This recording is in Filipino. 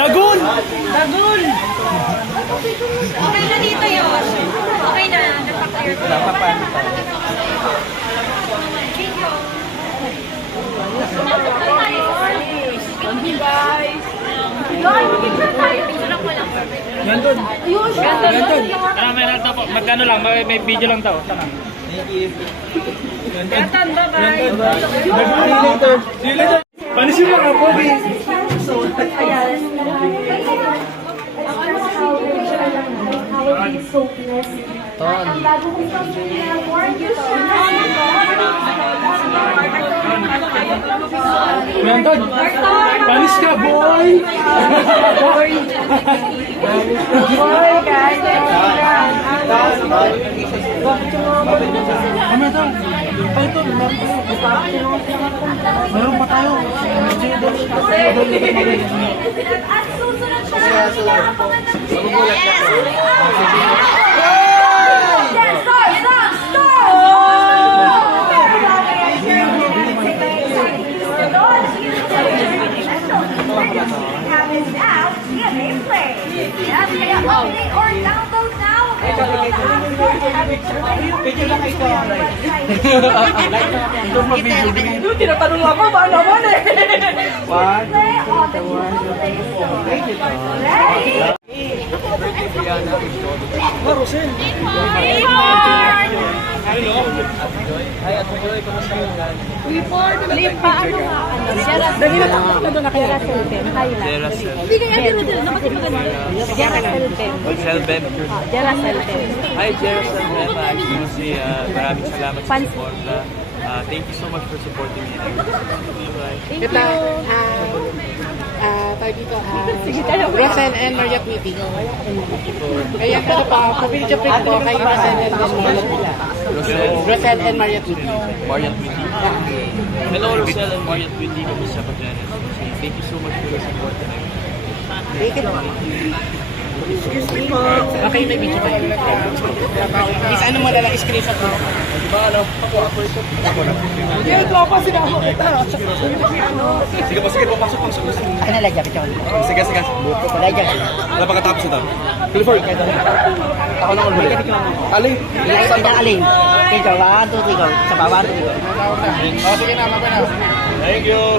Dagul! Dagul! Okay na dito yun. Okay na. Napaka-clear ko. Thank you guys! Picture tayo. Picture lang ko lang. Nandun. Nandun. May lahat na po. Magkano lang? May video lang daw. Saka. Gatan, bye-bye! See you later. Panisin mo nga po. Nandun. Panis ka, boy. Boy. Boy, guys! Ano ito? Ay, ito. Meron pa tayo. At susunod siya. Tinatanong ako, ba naman eh? Dali na takot ka doon na kaya Raselben. Hindi kaya Raselben. Raselben. Selben. Raselben. Hi, Jerusalem. Actually, maraming salamat sa suporta. Thank you so much for supporting me. Thank you. Tayo dito, Sige tayo. Rosel and Maria Tweety. Kaya ano pa, video print ko kay Rosel and Maria Tweety. Rosel and Maria Tweety. Marian Twitty. Hello, Rosel and Marian Twitty. Kamusta ka, Janice? Thank you so much for your support. Thank you. Okay, may video tayo. Is ano mo na lang, screenshot mo. Hindi, tropa sinama kita. Sige po, papasok pang sa gusto. Akin na lagyan, Pichon. Sige. Lagyan. Wala pagkatapos ito. Clifford. Ako lang ulit. Aling. Ilagyan ng aling. Pichon, 1, 2, 3, go. Sa baba, 1, 2, 3, go. Sige na, mabay na. Thank you.